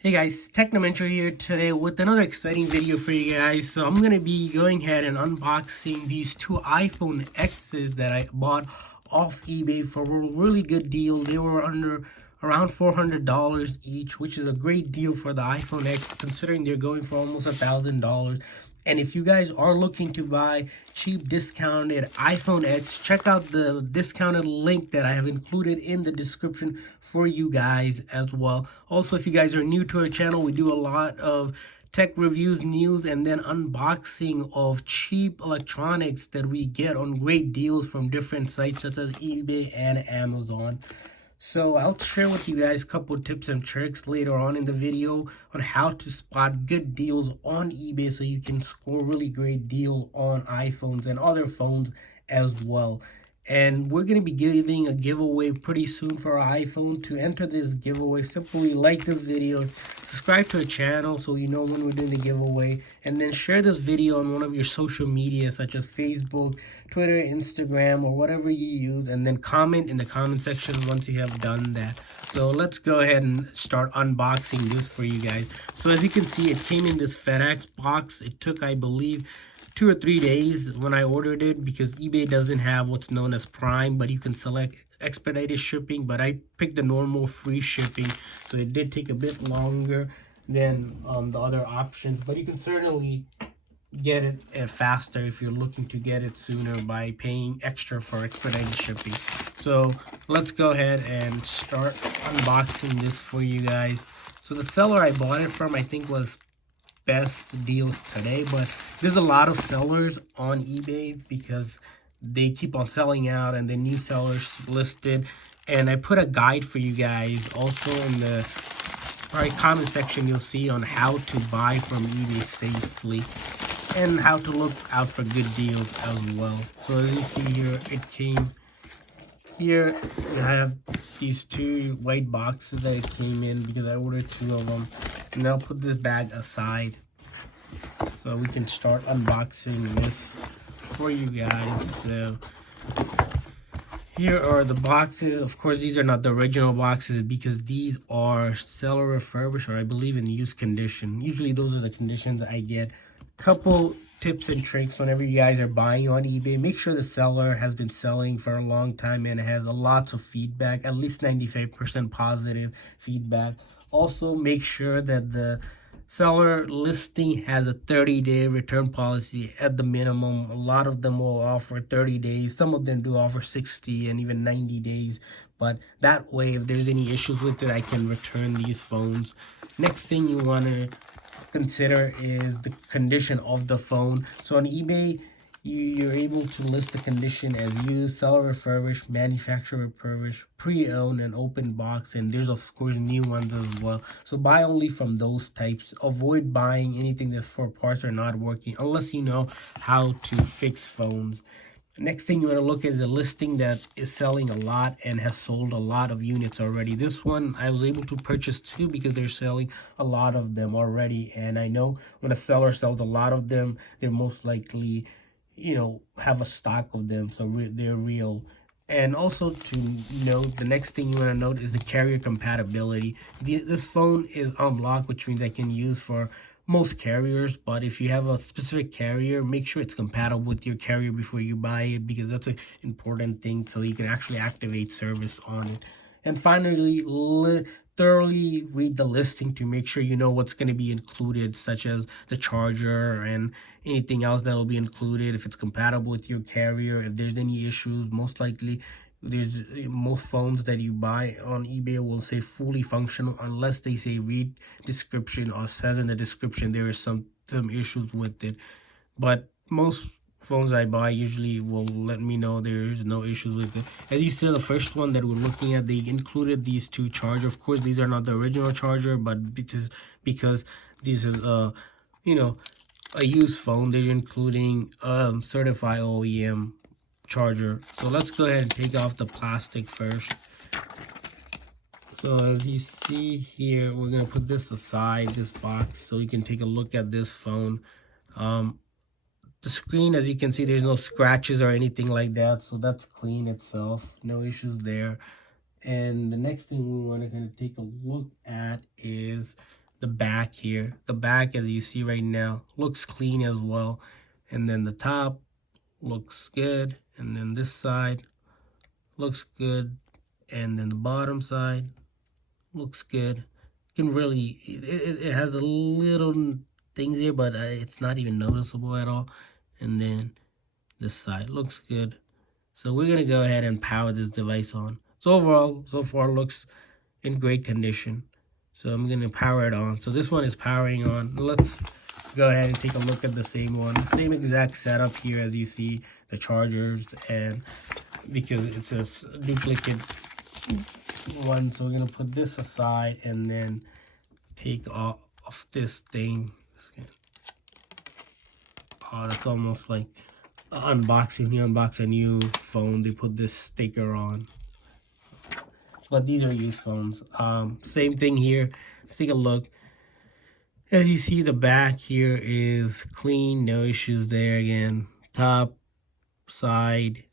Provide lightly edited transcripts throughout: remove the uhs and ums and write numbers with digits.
Hey guys, Technomentary here today with another exciting video for you guys. So I'm going to be going ahead and unboxing these two iPhone X's that I bought off eBay for a really good deal. They were under around $400 each, which is a great deal for the iPhone X considering they're going for almost $1,000. And if you guys are looking to buy cheap discounted iPhone X, check out the discounted link that I have included in the description for you guys as well. Also, if you guys are new to our channel, we do a lot of tech reviews, news, and then unboxing of cheap electronics that we get on great deals from different sites such as eBay and Amazon. So I'll share with you guys a couple tips and tricks later on in the video on how to spot good deals on eBay so you can score really great deal on iPhones and other phones as well. And we're going to be giving a giveaway pretty soon for our iPhone. To enter this giveaway, simply like this video, subscribe to our channel so you know when we're doing the giveaway, and then share this video on one of your social media such as Facebook, Twitter, Instagram, or whatever you use, and then comment in the comment section once you have done that. So let's go ahead and start unboxing this for you guys. So as you can see, it came in this FedEx box. It took, I believe, 2 or 3 days when I ordered it because eBay doesn't have what's known as Prime, but you can select expedited shipping, but I picked the normal free shipping, so it did take a bit longer than the other options, but you can certainly get it faster if you're looking to get it sooner by paying extra for expedited shipping. So let's go ahead and start unboxing this for you guys. So the seller I bought it from, I think, was Best Deals Today, but there's a lot of sellers on eBay because they keep on selling out and the new sellers listed. And I put a guide for you guys also in the comment section. You'll see on how to buy from eBay safely and how to look out for good deals as well. So as you see here, it came here. I have these two white boxes that it came in because I ordered 2 of them. And I'll put this bag aside so we can start unboxing this for you guys. So here are the boxes. Of course, these are not the original boxes because these are seller refurbished, or I believe in used condition. Usually those are the conditions I get. Couple tips and tricks whenever you guys are buying on eBay: make sure the seller has been selling for a long time and has lots of feedback, at least 95% positive feedback. Also, make sure that the seller listing has a 30-day return policy at the minimum. A lot of them will offer 30 days. Some of them do offer 60 and even 90 days. But that way, if there's any issues with it, I can return these phones. Next thing you want to consider is the condition of the phone. So on eBay, you're able to list the condition as used, seller refurbished, manufacturer refurbished, pre-owned, and open box, and there's of course new ones as well. So buy only from those types. Avoid buying anything that's for parts are not working unless you know how to fix phones. Next thing you want to look at is a listing that is selling a lot and has sold a lot of units already. This one I was able to purchase 2 because they're selling a lot of them already, and I know when a seller sells a lot of them, they're most likely, have a stock of them, so they're real. And also to note, the next thing you want to note is the carrier compatibility. This phone is unlocked, which means I can use for most carriers, but if you have a specific carrier, make sure it's compatible with your carrier before you buy it, because that's an important thing so you can actually activate service on it. And finally, thoroughly read the listing to make sure you know what's going to be included, such as the charger and anything else that will be included, if it's compatible with your carrier. If there's any issues, most likely most phones that you buy on eBay will say fully functional unless they say read description or says in the description there is some issues with it. But most phones I buy usually will let me know there's no issues with it. As you see, the first one that we're looking at, they included these 2 chargers. Of course, these are not the original charger, but because this is a a used phone, they're including certified OEM charger. So let's go ahead and take off the plastic first. So as you see here, we're going to put this aside, this box, so you can take a look at this phone. The screen, as you can see, there's no scratches or anything like that, so that's clean itself, no issues there. And the next thing we want to kind of take a look at is the back here. The back, as you see right now, looks clean as well. And then the top looks good. And then this side looks good. And then the bottom side looks good. You can really, it has a little things here, but it's not even noticeable at all. And then this side looks good. So we're gonna go ahead and power this device on. So overall, so far looks in great condition. So I'm gonna power it on. So this one is powering on. Let's go ahead and take a look at the same one. Same exact setup here as you see, the chargers, and because it's a duplicate one, so we're gonna put this aside and then take off this thing. Oh, that's almost like unboxing. You unbox a new phone, they put this sticker on. But these are used phones. Same thing here. Let's take a look. As you see, the back here is clean, no issues there. Again, top, side,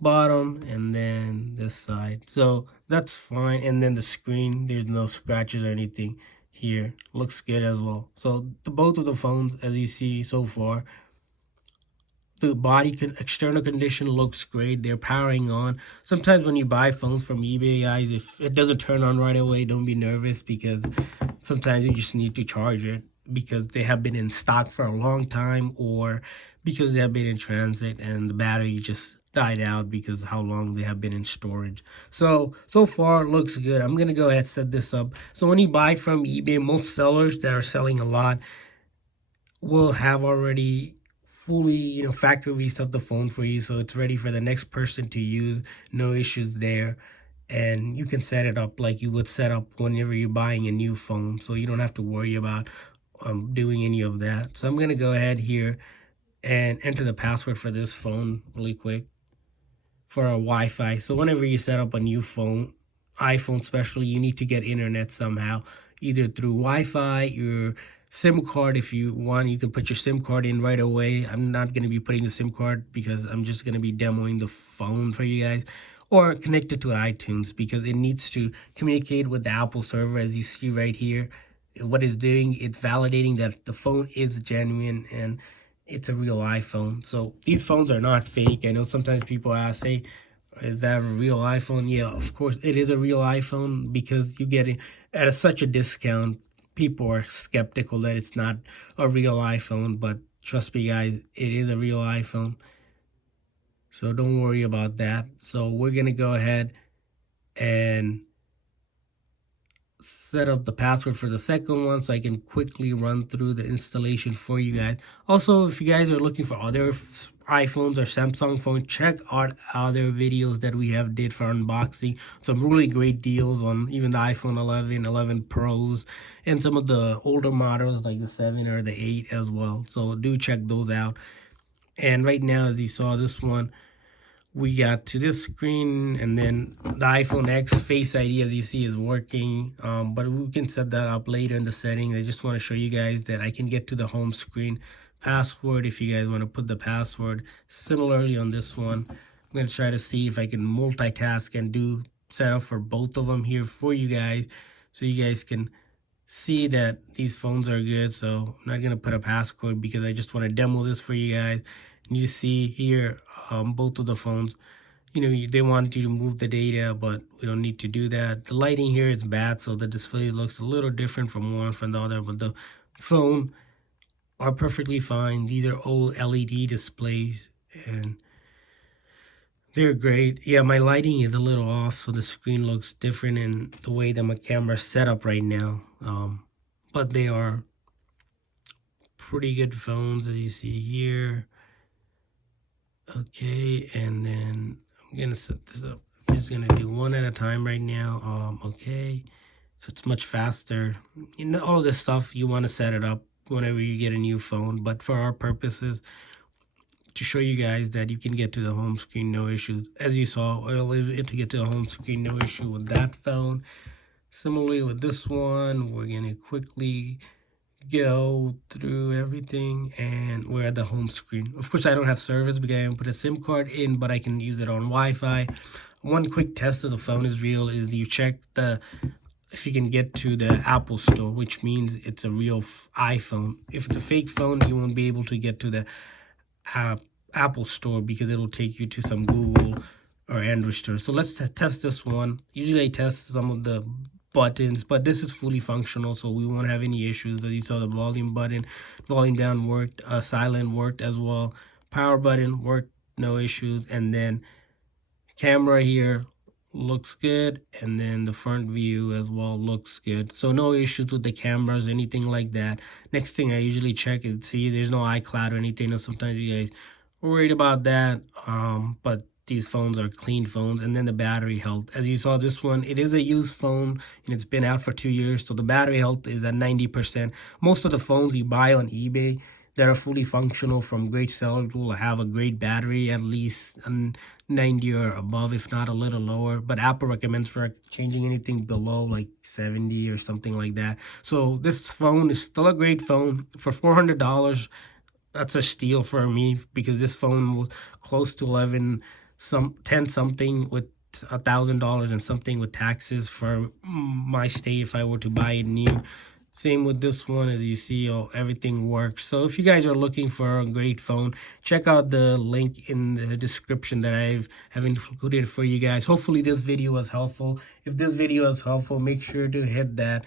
bottom, and then this side. So that's fine. And then the screen, there's no scratches or anything here. Looks good as well. So both of the phones, as you see so far, the external condition looks great. They're powering on. Sometimes when you buy phones from eBay, guys, if it doesn't turn on right away, don't be nervous, because sometimes you just need to charge it because they have been in stock for a long time, or because they have been in transit and the battery just died out because how long they have been in storage. So far looks good. I'm gonna go ahead and set this up. So when you buy from eBay, most sellers that are selling a lot will have already fully, factory reset the phone for you, so it's ready for the next person to use. No issues there. And you can set it up like you would set up whenever you're buying a new phone, so you don't have to worry about doing any of that. So I'm gonna go ahead here and enter the password for this phone really quick for our Wi-Fi. So whenever you set up a new phone, iPhone especially, you need to get internet somehow, either through Wi-Fi, your SIM card. If you want, you can put your SIM card in right away. I'm not going to be putting the SIM card because I'm just going to be demoing the phone for you guys. Or connect it to iTunes because it needs to communicate with the Apple server. As you see right here, what it's doing, it's validating that the phone is genuine and it's a real iPhone. So these phones are not fake. I know sometimes people ask, hey, is that a real iPhone? Yeah, of course it is a real iPhone, because you get it at such a discount. People are skeptical that it's not a real iPhone, but trust me guys, it is a real iPhone. So don't worry about that. So we're gonna go ahead and set up the password for the second one so I can quickly run through the installation for you guys. Also, if you guys are looking for other iPhones or Samsung phones, check out other videos that we have did for unboxing. Some really great deals on even the iPhone 11, 11 Pros, and some of the older models like the 7 or the 8 as well. So do check those out. And right now, as you saw, this one, we got to this screen, and then the iPhone X Face ID, as you see, is working, but we can set that up later in the settings. I just want to show you guys that I can get to the home screen password if you guys want to put the password. Similarly on this one, I'm going to try to see if I can multitask and do setup for both of them here for you guys, so you guys can see that these phones are good. So I'm not going to put a passcode because I just want to demo this for you guys. And you see here, both of the phones, they want you to move the data, but we don't need to do that. The lighting here is bad, so the display looks a little different from one from the other, but the phone are perfectly fine. These are old LED displays and they're great. Yeah, my lighting is a little off, so the screen looks different in the way that my camera is set up right now. But they are pretty good phones, as you see here. Okay, and then I'm gonna set this up. I'm just gonna do one at a time right now. Okay, so it's much faster. All this stuff, you want to set it up whenever you get a new phone, but for our purposes, to show you guys that you can get to the home screen no issues. As you saw earlier, to get to the home screen no issue with that phone. Similarly with this one, we're gonna quickly go through everything and we're at the home screen. Of course, I don't have service because I haven't put a SIM card in, but I can use it on Wi-Fi. One quick test of the phone is real is you check if you can get to the Apple store, which means it's a real iPhone. If it's a fake phone, you won't be able to get to the uh, Apple store because it'll take you to some Google or Android store. So let's test this one. Usually I test some of the buttons, but this is fully functional, so we won't have any issues. As you saw, the volume button, volume down worked, silent worked as well, power button worked, no issues, and then camera here looks good, and then the front view as well looks good, so no issues with the cameras, anything like that. Next thing I usually check is see there's no iCloud or anything, and sometimes you guys are worried about that, but these phones are clean phones. And then the battery health, as you saw, this one, it is a used phone and it's been out for 2 years, so the battery health is at 90%. Most of the phones you buy on eBay that are fully functional from great sellers will have a great battery, at least 90 or above, if not a little lower. But Apple recommends for changing anything below like 70 or something like that. So this phone is still a great phone for $400. That's a steal for me because this phone was close to 10 something with $1,000 and something with taxes for my state if I were to buy it new. Same with this one, as you see, everything works. So if you guys are looking for a great phone, check out the link in the description that have included for you guys. Hopefully this video was helpful. If this video was helpful, make sure to hit that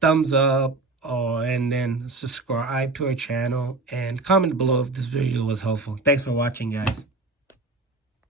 thumbs up, and then subscribe to our channel and comment below if this video was helpful. Thanks for watching, guys.